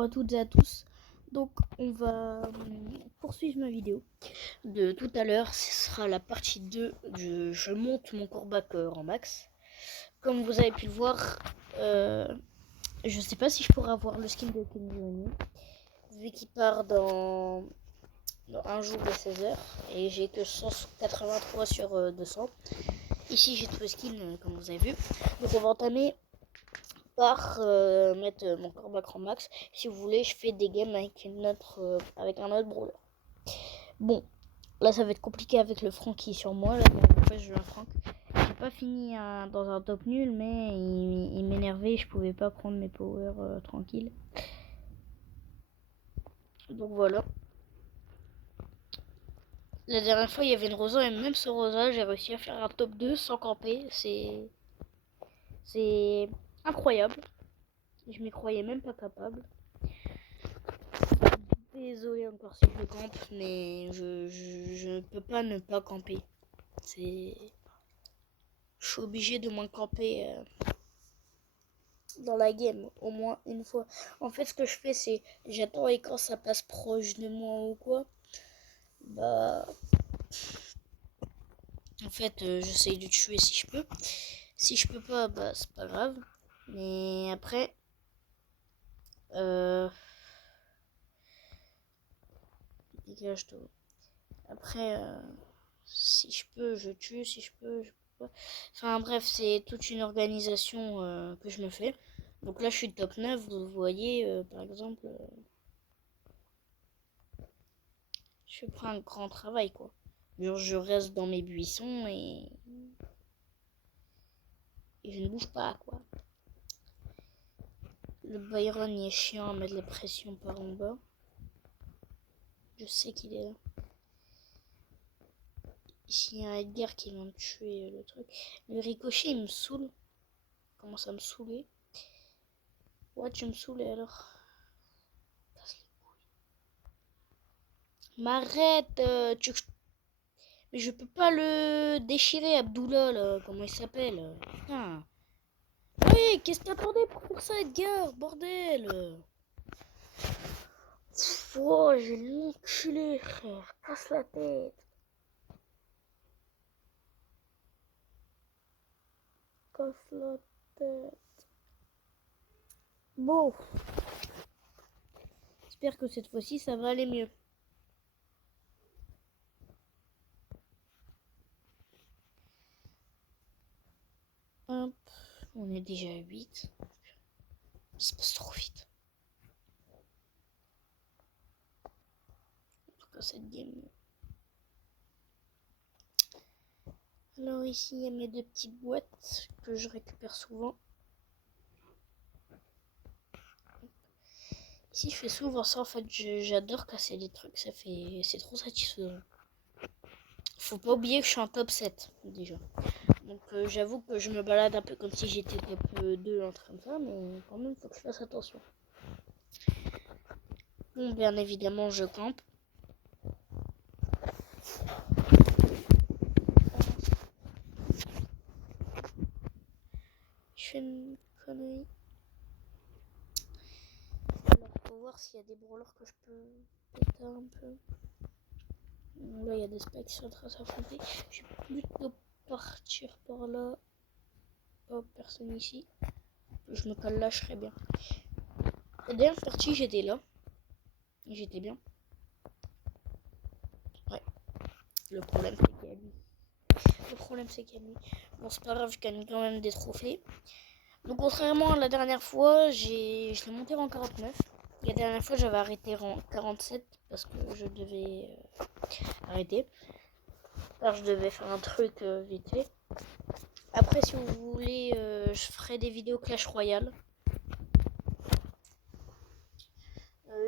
Bonjour à toutes et à tous. Donc on va poursuivre ma vidéo de tout à l'heure. Ce sera la partie 2 de je monte mon corbac en max. Comme vous avez pu le voir, je sais pas si je pourrai avoir le skin de Kenny vu qu'il part dans un jour à 16h et j'ai que 183 sur 200. Ici j'ai tout le skin comme vous avez vu. Donc on va entamer par mettre mon corbac en max. Si vous voulez, je fais des games avec un autre brawler. Bon, là ça va être compliqué avec le Franck qui est sur moi. La dernière fois je joue un Franck. J'ai pas fini dans un top nul, mais il m'énervait. Je pouvais pas prendre mes powers tranquilles. Donc voilà. La dernière fois il y avait une Rosa et même ce Rosa j'ai réussi à faire un top 2 sans camper. C'est incroyable. Je m'y croyais même pas capable. Désolé encore si je campe, mais je ne peux pas ne pas camper. Je suis obligé de moins camper dans la game, au moins une fois. En fait, ce que je fais, c'est j'attends et quand ça passe proche de moi ou quoi, bah... En fait, j'essaye de tuer si je peux. Si je peux pas, bah c'est pas grave. Mais après... Dégage-toi. Après... Si je peux, je tue. Si je peux, je peux pas. Enfin bref, c'est toute une organisation que je me fais. Donc là, je suis top 9. Vous voyez, par exemple, je prends un grand travail, quoi. Genre, je reste dans mes buissons et je ne bouge pas, quoi. Le Byron, il est chiant à mettre la pression par en bas. Je sais qu'il est là. Ici, il y a un Edgar qui vient de tuer le truc. Le ricochet, il me saoule. Il commence à me saouler. Ouais, tu me saouler alors. M'arrête, mais je peux pas le déchirer, Abdullah, là. Comment il s'appelle? Putain. Oui, qu'est-ce que t'attendais pour faire ça, Edgar? Bordel. Oh, j'ai l'enculé, frère. Casse la tête. Casse la tête. Bon. J'espère que cette fois-ci, ça va aller mieux. Hop. On est déjà à 8. Ça passe trop vite. En tout cas, cette game. Alors ici, il y a mes deux petites boîtes que je récupère souvent. Ici, je fais souvent ça. En fait, j'adore casser des trucs. C'est trop satisfaisant. Faut pas oublier que je suis en top 7 déjà. Donc j'avoue que je me balade un peu comme si j'étais top 2, un truc comme ça, mais quand même faut que je fasse attention. Bon, bien évidemment je campe. Je fais une connerie. Alors faut voir s'il y a des brawlers que je peux péter un peu. Là il y a des specs qui sont en train de s'affronter. Je vais plutôt partir par là. Oh, personne ici. Je me colle là, je serais bien. La dernière partie j'étais là. J'étais bien. Ouais. Le problème c'est qu'il y a lui. Bon, c'est pas grave, je gagne quand même des trophées. Donc, contrairement à la dernière fois, je l'ai monté en 49. La dernière fois, j'avais arrêté en 47 parce que je devais arrêter. Alors, je devais faire un truc vite fait. Après, si vous voulez, je ferai des vidéos Clash Royale.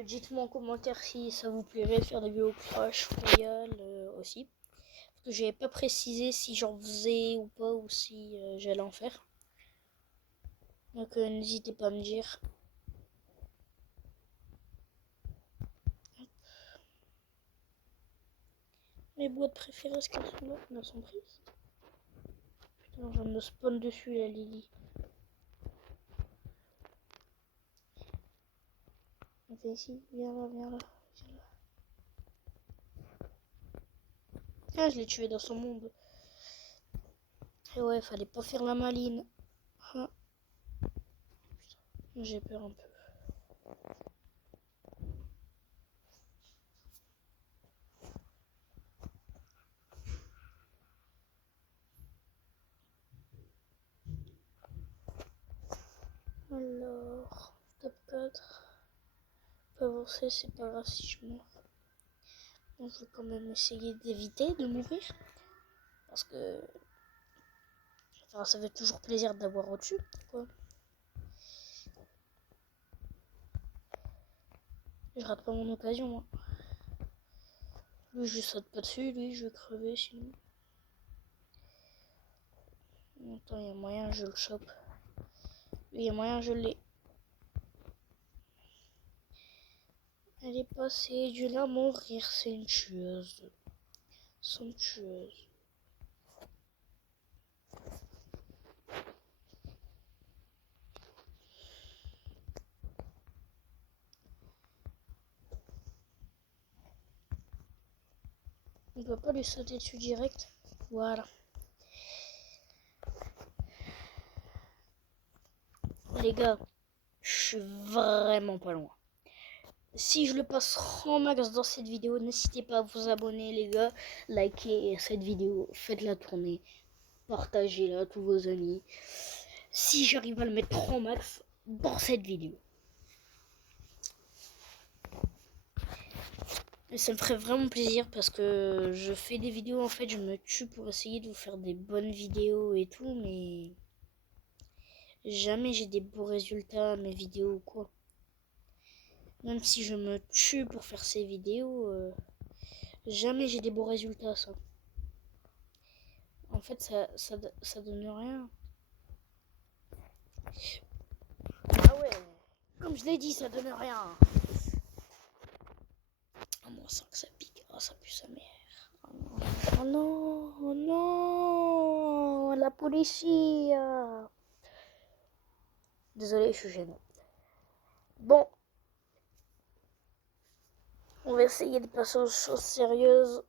Dites-moi en commentaire si ça vous plairait de faire des vidéos Clash Royale aussi. Parce que j'avais pas précisé si j'en faisais ou pas, ou si j'allais en faire. Donc n'hésitez pas à me dire. Mes boîtes préférées, est-ce qu'elles sont là? Elles sont prises. Putain, je me spawn dessus la Lily. Viens ici, viens là, viens là, viens là. Ah, je l'ai tué dans son monde. Et ouais, fallait pas faire la maline. Ah. J'ai peur un peu. Alors, top 4. Pas avancer, c'est pas grave si je meurs. Donc, je vais quand même essayer d'éviter de mourir. Parce que enfin, ça fait toujours plaisir d'avoir au-dessus, quoi. Je rate pas mon occasion, moi. Lui, je saute pas dessus, lui, je vais crever sinon. Attends, il y a moyen, je le chope. Lui, il y a moyen, je l'ai. Elle est passée du là mourir, c'est une tueuse. C'est une tueuse. On peut pas lui sauter dessus direct. Voilà. Les gars, je suis vraiment pas loin. Si je le passe en max dans cette vidéo, n'hésitez pas à vous abonner les gars, likez cette vidéo, faites-la tourner, partagez-la à tous vos amis. Si j'arrive à le mettre en max dans cette vidéo. Et ça me ferait vraiment plaisir parce que je fais des vidéos, en fait je me tue pour essayer de vous faire des bonnes vidéos et tout, mais jamais j'ai des beaux résultats à mes vidéos ou quoi. Même si je me tue pour faire ces vidéos, jamais j'ai des beaux résultats, ça. En fait, ça donne rien. Ah ouais, comme je l'ai dit, ça donne rien. Ah, moi, sans que ça pique. Oh, ça pue sa mère. Oh non, oh non, la police. Désolé, je suis gênée. Bon, on va essayer de passer aux choses sérieuses.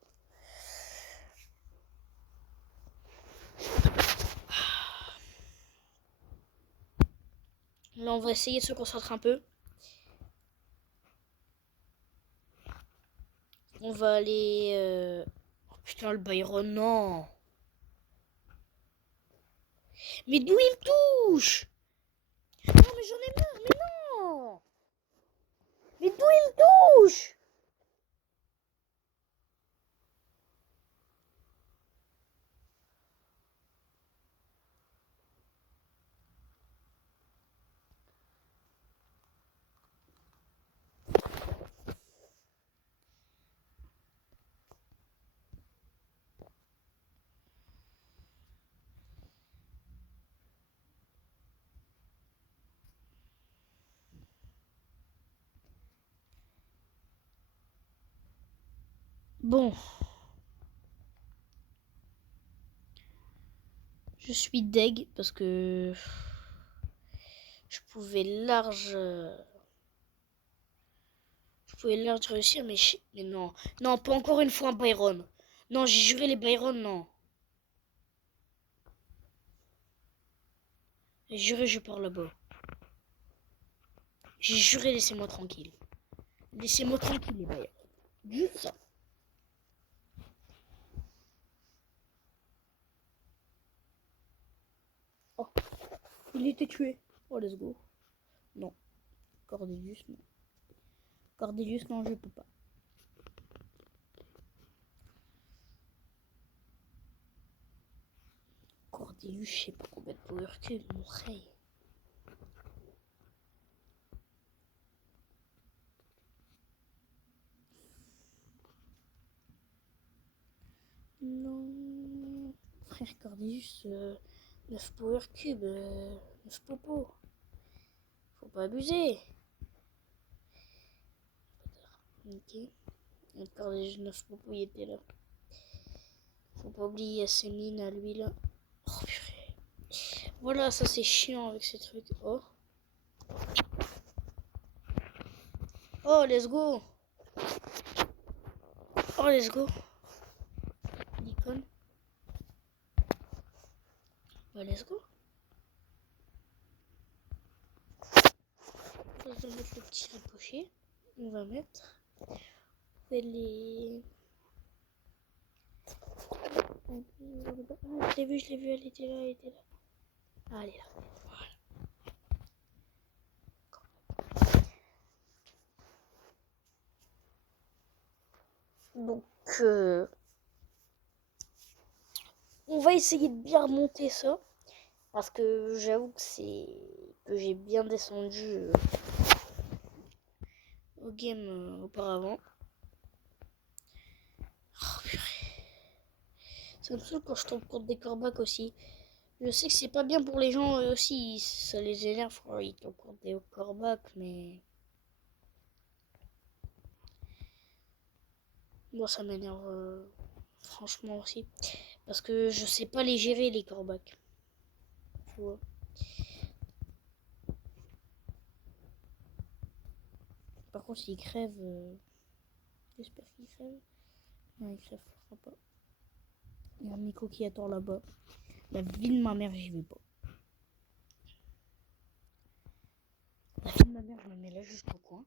Là, on va essayer de se concentrer un peu. On va aller... Oh putain, le Byron, non. Mais d'où il me touche? Non, mais j'en ai marre, mais non. Mais d'où il me touche? Bon. Je suis deg parce que je pouvais large réussir, mais non. Non, pas encore une fois un Byron. Non, j'ai juré les Byron, non. J'ai juré, je pars là-bas. J'ai juré, laissez-moi tranquille. Laissez-moi tranquille, les Byron. Juste ça. Oh, il était tué. Oh, let's go. Non. Cordelius, non. Cordelius, non, je peux pas. Cordelius, je sais pas combien de power que mon frère. Non. Frère Cordelius, 9 power cube, 9 popos. Faut pas abuser. Ok. Encore les 9 popos, il était là. Faut pas oublier ses mines à lui là. Oh purée. Voilà, ça c'est chiant avec ces trucs. Oh. Oh, let's go. Oh, let's go. L'icône. Bah, let's go. On va mettre le petit ricochet. On va mettre les... Ah, je l'ai vu, elle était là, Ah, elle est là. Donc, on va essayer de bien remonter ça. Parce que j'avoue que j'ai bien descendu au game auparavant. Oh, purée. Ça me saoule quand je tombe contre des corbacs aussi. Je sais que c'est pas bien pour les gens aussi, ça les énerve quand ils tombent contre des corbacs, mais... Moi ça m'énerve franchement aussi. Parce que je sais pas les gérer les corbacs. Tu vois. Par contre s'ils crèvent... J'espère qu'ils crèvent. Non, ils crèvent pas. Il y a un Nico qui attend là-bas. La vie de ma mère, j'y vais pas. La vie de ma mère, je me mets là jusqu'au coin.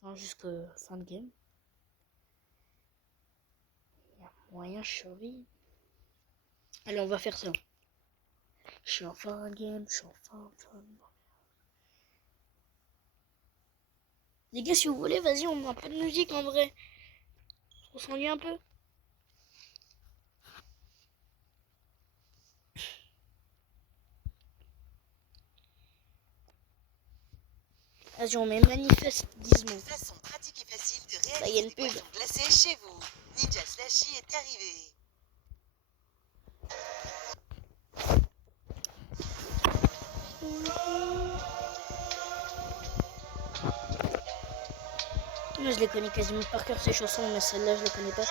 Enfin, jusqu'à fin de game. Il y a moyen, je survie. Allez, on va faire ça. Je suis en fin de game, je suis en fin de... Les gars, si vous voulez, vas-y, on met un peu de musique en vrai. On s'ennuie un peu. Vas-y, on met manifeste Gizmo. Façon pratique et facile de Là, il y a réaliser une des pub. poissons glacés chez vous. Ninja Slashy est arrivé. Moi, je les connais quasiment par cœur ces chansons, mais celle-là, je les connais pas.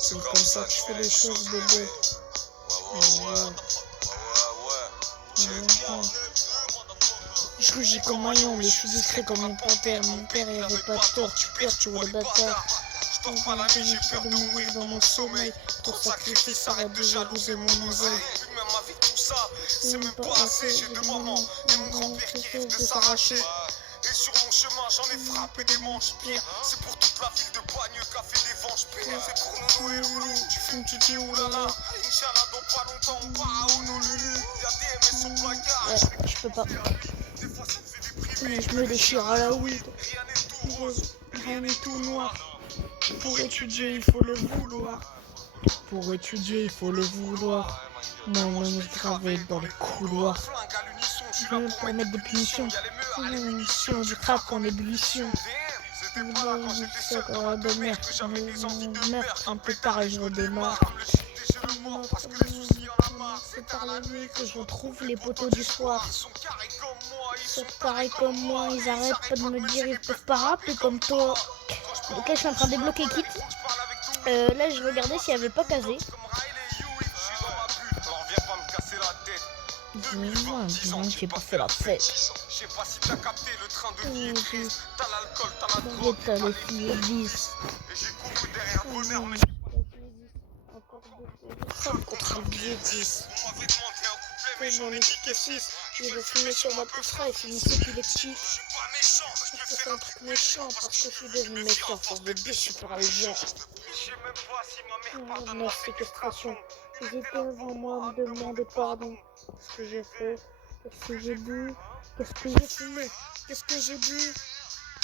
C'est comme ça que je fais les choses, bébé. Je rugis comme un lion, mais je suis discret comme une panthère. Mon père il avait pas de tort, tu pleures, tu vois le bâtard. Je tombe pas la nuit, j'ai peur de mourir dans mon sommeil. Trop de sacrifices, arrête de jalouser mon oseille. C'est même pas assez, j'ai deux mamans et mon grand-père qui rêve de s'arracher. Et sur mon chemin, j'en ai frappé des manches pires. C'est pour toute la ville de Bagneux qu'a fait des venges pires. C'est pour Nono et Loulou, tu fumes, tu dis oulala. Inch'Allah, dans pas longtemps, on va à Honolulu. Y'a des MS au placard. Ouais, je peux pas. Mais je me déchire à la weed. Rien n'est tout noir. Pour étudier, il faut le vouloir. Pour étudier, il faut le vouloir. Mon nom est gravé dans les couloirs. Je veux pour mettre des punitions. L'émission du crack en ébullition. C'est encore la bonne mère. Meurtre un peu tard et je redémarre. C'est par la nuit que je retrouve les poteaux du soir. Ils sont pareils comme moi, ils arrêtent pas de me dire ils peuvent pas rapper comme toi. Donc là je suis en train de débloquer Kit. Là je regardais s'il n'y avait pas casé. Dis-moi, disons que j'ai pas fait la fête. Je sais pas si t'as capté le train de vie est triste. T'as l'alcool, t'as la drogue, t'as les filles et 10. Et j'ai couru derrière bonheur, mais encore deux contre un billet 10. On m'avait demandé un couplet, mais j'en ai dit que 6. Je vais fumer sur ma poussera et finissez qu'il explique. Je suis pas méchant, mais je fais un truc méchant parce que je suis devenu méchant, force de déçu par les gens. Je sais même pas si ma mère pardonne ma séquestration. Ils étaient avant moi à me demander pardon. Qu'est-ce que j'ai fait? Qu'est-ce que j'ai bu? Qu'est-ce que j'ai fumé? Qu'est-ce que j'ai bu?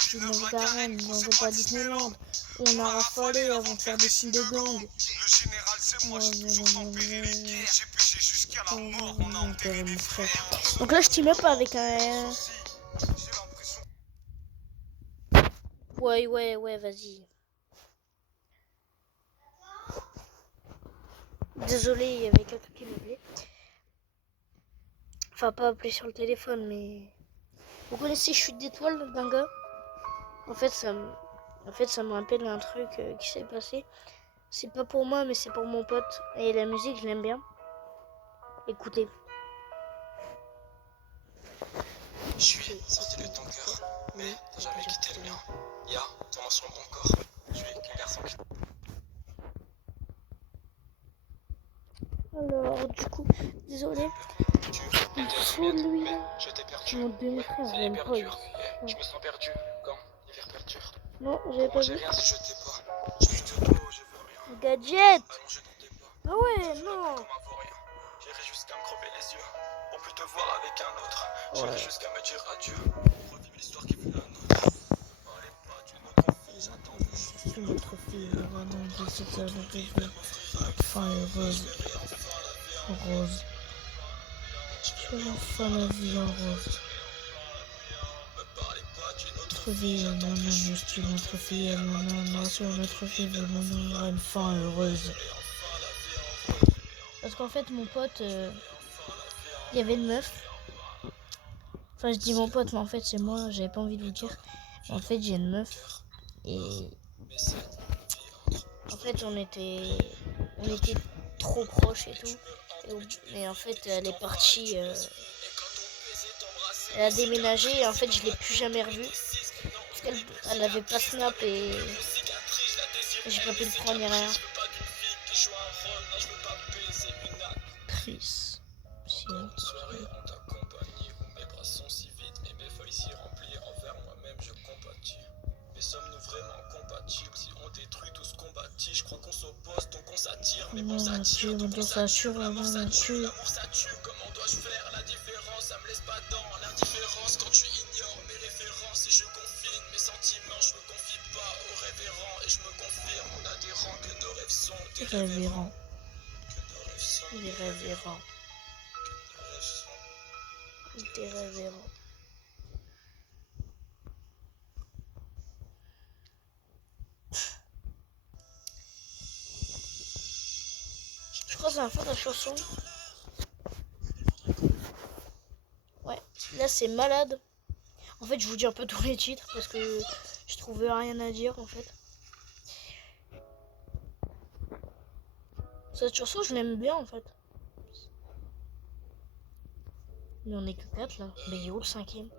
Je mange Garenne, on va pas à Disneyland. On a rafalé avant de faire des signes de gang. Le général c'est moi, j'ai toujours tempéré les guerres. J'ai pêché jusqu'à la mort, on a enterré mon frère. Donc là je team up avec un... Ouais, vas-y. Désolé, il y avait quelqu'un qui m'appelait. Enfin, pas appelé sur le téléphone, mais... Vous connaissez Chute d'étoiles d'un gars? En fait, En fait, ça me rappelle un truc qui s'est passé. C'est pas pour moi, mais c'est pour mon pote. Et la musique, je l'aime bien. Écoutez. Je suis sorti de ton cœur, mais t'as jamais quitté le mien. Ya, comment sur mon corps. Je suis qu'un garçon qui Alors, du coup, désolé. tu Il étais faut lui. mais je t'ai perdu. Mon demi-frère, C'est j'aime l'hiver pas. dur. Je me sens perdu quand l'hiver perdure. Non, j'avais pas J'ai vu. rien si je t'ai pas. Je suis tout haut, je veux rien. Gadget. Allongé dans tes pas. Ah ouais, non. Comme un vaurien. J'irai jusqu'à me crever les yeux. Pour plus te voir avec un autre. J'irai jusqu'à me dire adieu. Pour revivre l'histoire qui fut la nôtre. Allez pas d'une autre fille, j'attends juste Une autre fille, vraiment, de cette arrivée. Fin heureuse. Rose. Je veux enfin la vie en rose. Notre vie, non, juste une autre fille, non, sur notre fille, on aura une fin heureuse. Parce qu'en fait, mon pote, il y avait une meuf. Enfin, je dis mon pote, mais en fait, c'est moi, j'avais pas envie de vous dire. En fait, j'ai une meuf. Et en fait, on était trop proches et tout. Et en fait, elle est partie. Elle a déménagé et en fait, je l'ai plus jamais revue. Parce qu'elle avait pas Snap et j'ai pas pu le prendre ni rien. Triste. Si. soirée on t'accompagne, où mes bras sont si vides, mais mes feuilles si remplies, envers moi-même je compatis. Mais sommes-nous vraiment compatibles si on détruit tout ce qu'on bâtit? Je crois qu'on s'oppose donc on s'attire, mais bon ça tue, donc on sature, l'amour ça tue, l'amour ça tue. Comment dois-je faire la différence? Ça me laisse pas dans l'indifférence quand tu ignores mes références et je confine mes sentiments. Je me confie pas aux révérends et je me confirme en adhérant que nos rêves sont des Révérend. que nos rêves sont Il est révérend. nos rêves sont Il est révérend. Je crois que c'est la fin de la chanson. Ouais, là c'est malade. En fait, je vous dis un peu tous les titres parce que je trouvais rien à dire en fait. Cette chanson, je l'aime bien en fait. Mais on est que 4 là. Mais il est où le 5ème? réveil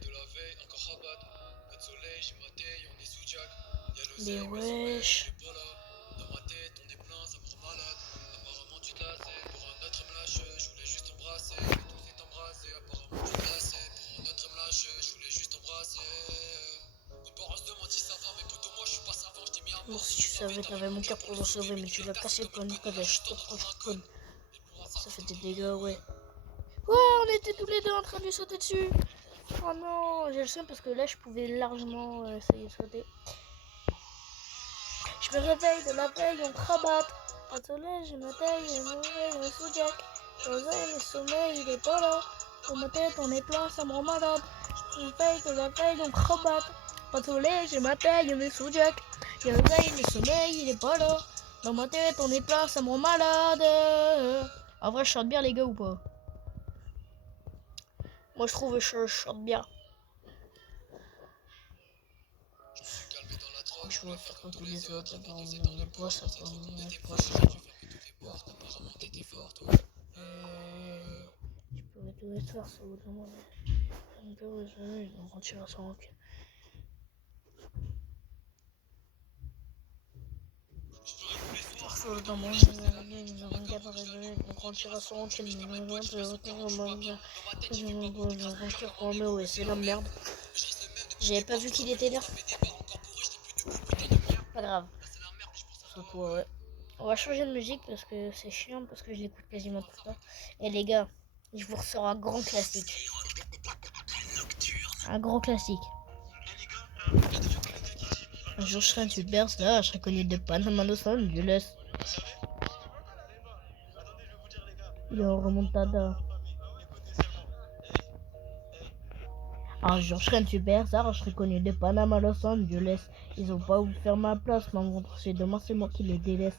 de la veille, encore rabat. Pas de soleil, j'ai maté, on est sous Jack. Y'a Mais l'oseille, mais wesh. sommeil, il est pas là. Dans ma tête, on est plein, ça me rend malade. Apparemment, tu te lassais. Pour un autre me lâche, je voulais juste t'embrasser. Tout s'est embrassé. Apparemment, tu te lassais. Pour un autre me lâche, je voulais juste t'embrasser. Une paroisse de menti, ça va, mais poteau, moi, je suis pas savant, je t'ai mis un Bon, mort. si tu savais, t'avais mon cœur pour le sauver, mais tu l'as cassé comme une cadèche. Conne. Ça fait des dégâts, ouais. Ouais, on était tous les deux en train de lui sauter dessus. Oh non, j'ai le seum parce que là, je pouvais largement essayer de sauter. Je me réveille de la veille, on crabatte. Pas de soleil, j'ai ma taille, et mon réveil, sous Jack. J'osais, mais sommeil, il est pas là. Dans ma tête, on est plein, ça me rend malade. Je me réveille de la veille, on crabatte. Pas de soleil, j'ai ma taille, mais sous Jack. J'osais, mais sommeil, il est pas là. Dans ma tête, on est plein, ça me rend malade. En vrai, je chante bien, les gars, ou pas? Moi, je trouve que je chante bien. Je vais faire comme tous les autres, dans le bois, ça peut me faire. Tu pourrais tout être ça au demande. Un peu résolu, donc on tire sans rancune. Dans mon ils ont un gamin résolu, donc on tire sans rancune. Mais on peut retourner au monde. Ouais, c'est la merde. J'avais pas vu qu'il était là. Pas grave. Ouais. On va changer de musique parce que c'est chiant, parce que je l'écoute quasiment tout le temps. Et les gars, je vous ressors un grand classique. Un grand classique. Un jour je serai un superstar, je serai connu de Panama, Los Angeles. Yo, remontada. Un jour je serai un superstar, je serai connu de Panama, Los Angeles. Ils ont pas voulu faire ma place, mais c'est demain c'est moi qui les délaisse.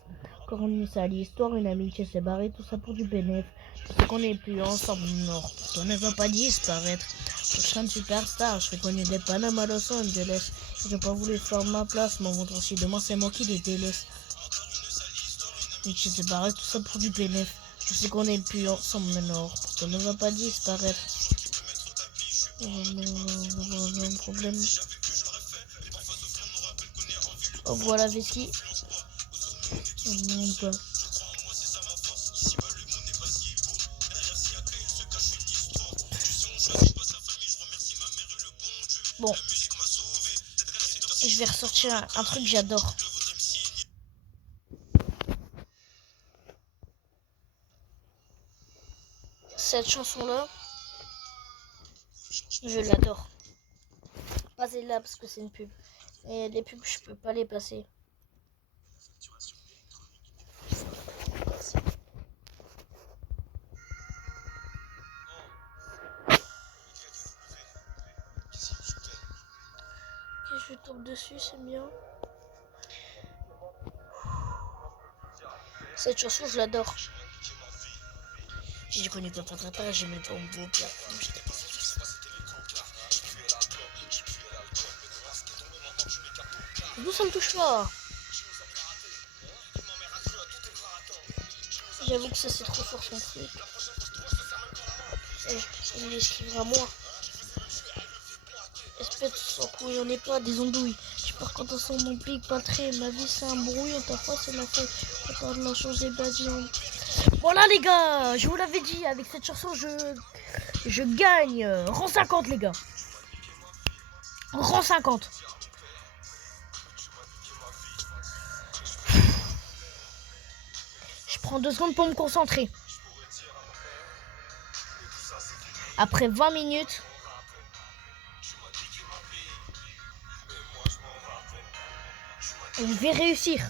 encore une sale histoire, une amitié s'est barrée, tout ça pour du bénéf. Je sais qu'on n'est plus ensemble, non, pourtant ne va pas disparaître. Prochaine superstar, je serai connu des Panama à Los Angeles. J'ai pas voulu faire ma place, m'en montre aussi demain, c'est moi qui les délaisse. Amitié s'est barrée, tout ça pour du bénéf. Je sais qu'on n'est plus ensemble, mais non, pourtant ne va pas disparaître. Un problème. Oh, voilà, Vesky. Non, pas. Bon, je vais ressortir un truc que j'adore. Cette chanson-là, je l'adore. Pas celle-là parce que c'est une pub. Et les pubs, je peux pas les passer. Ok, je tombe dessus, c'est bien. Cette chanson, je l'adore. J'ai connu Papa Papa, j'ai même pas mon beau père. D'où ça me touche pas? J'avoue que ça c'est trop fort son truc. Il m'esquive à moi. Espèce de sang couille, on n'est pas des andouilles. Je pars quand on sent mon pic, pas très. Ma vie c'est un brouillon, ta foi c'est la feuille. J'ai pas de la changer badion. Voilà les gars, je vous l'avais dit, avec cette chanson je gagne. Rang 50 les gars. Rang 50. Je prends 2 secondes pour me concentrer. Après 20 minutes, on va réussir.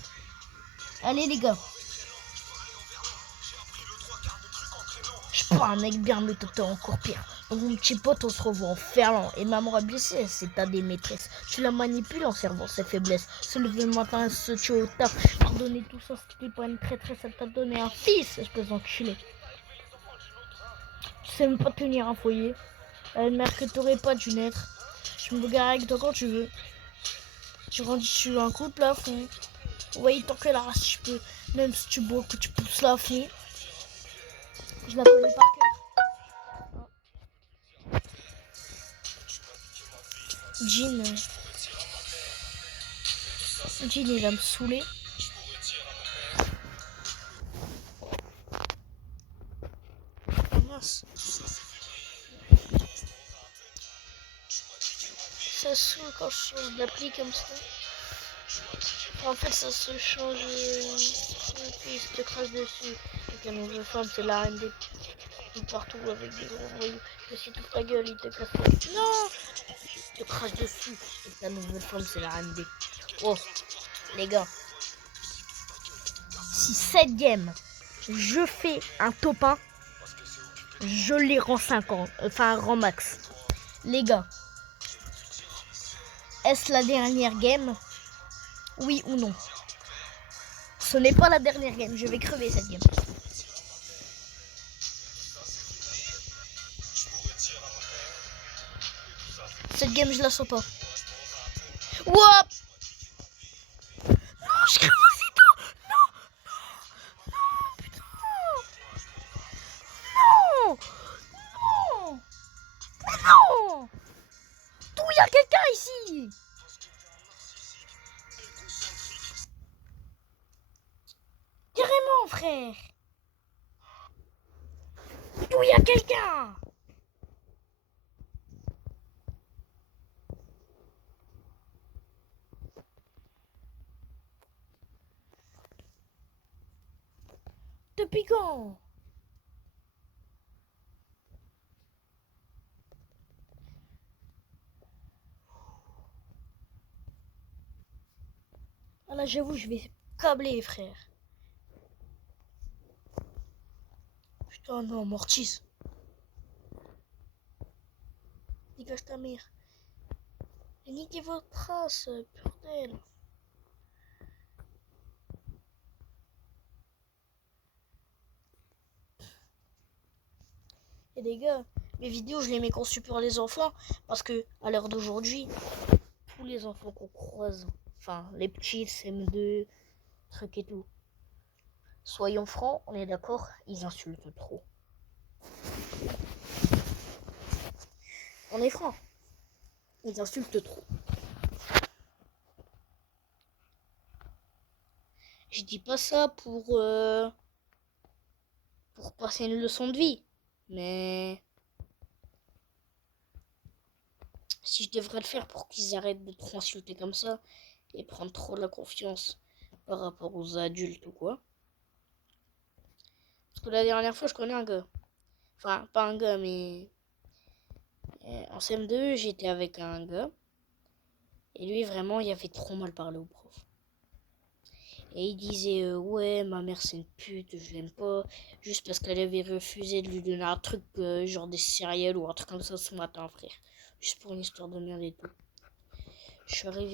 Allez les gars. Je suis pas un mec bien, mais t'es encore pire. Donc mon petit pote, on se revoit en Ferland. Et maman a blessé, c'est ta des maîtresses. Tu la manipules en servant ses faiblesses. Se lever le matin, se tuer au taf. Pardonner tout ça, c'était pas une traîtresse. Elle t'a donné un fils, espèce d'enculé. Tu sais même pas tenir un foyer. Elle mère que t'aurais pas dû naître. Je me bagarre avec toi quand tu veux. Tu grandis sur un coup de plafond. Ouais, tant que la race, je peux. Même si tu bois, que tu pousses la fond. Je la connais par cœur. Jean, il va me saouler. Oh mince. Ça se saoule quand je change d'appli comme ça. En fait, ça se change. Puis il te crache dessus. Donc la nouvelle femme, c'est la reine des. Tout partout avec des gros voyous. Et si tu ouvres ta gueule, il te casse la gueule. Non! Il te crache dessus. Et la nouvelle femme, c'est la reine des. Oh, les gars. Si cette game, je fais un top 1, je les rends 50. Enfin, rang max. Les gars. Est-ce la dernière game? Oui ou non? Ce n'est pas la dernière game. Je vais crever cette game. Cette game, je la sens pas. Wouah! Non, je crève aussitôt! Non! Non! Non! Putain! Non! Non! Mais non! D'où il y a quelqu'un ici? Carrément, frère! D'où il y a quelqu'un? Depuis quand? Ah là, j'avoue, je vais câbler, frère. Putain, non, Mortis. Dégage ta mère. Et niquez votre race, bordel. Et les gars, mes vidéos, je les mets conçues pour les enfants parce que à l'heure d'aujourd'hui, tous les enfants qu'on croise, enfin les petits, CM2, trucs et tout, soyons francs, on est d'accord, ils insultent trop. On est franc, ils insultent trop. Je dis pas ça pour passer une leçon de vie, mais si je devrais le faire pour qu'ils arrêtent de trop insulter comme ça et prendre trop la confiance par rapport aux adultes ou quoi. Parce que la dernière fois, je connais un gars. Enfin, pas un gars, mais en CM2, j'étais avec un gars. Et lui, vraiment, il avait trop mal parlé au prof. Et il disait, ouais, ma mère c'est une pute, je l'aime pas. Juste parce qu'elle avait refusé de lui donner un truc, genre des céréales ou un truc comme ça ce matin, frère. Juste pour une histoire de merde et tout. Je suis arrivé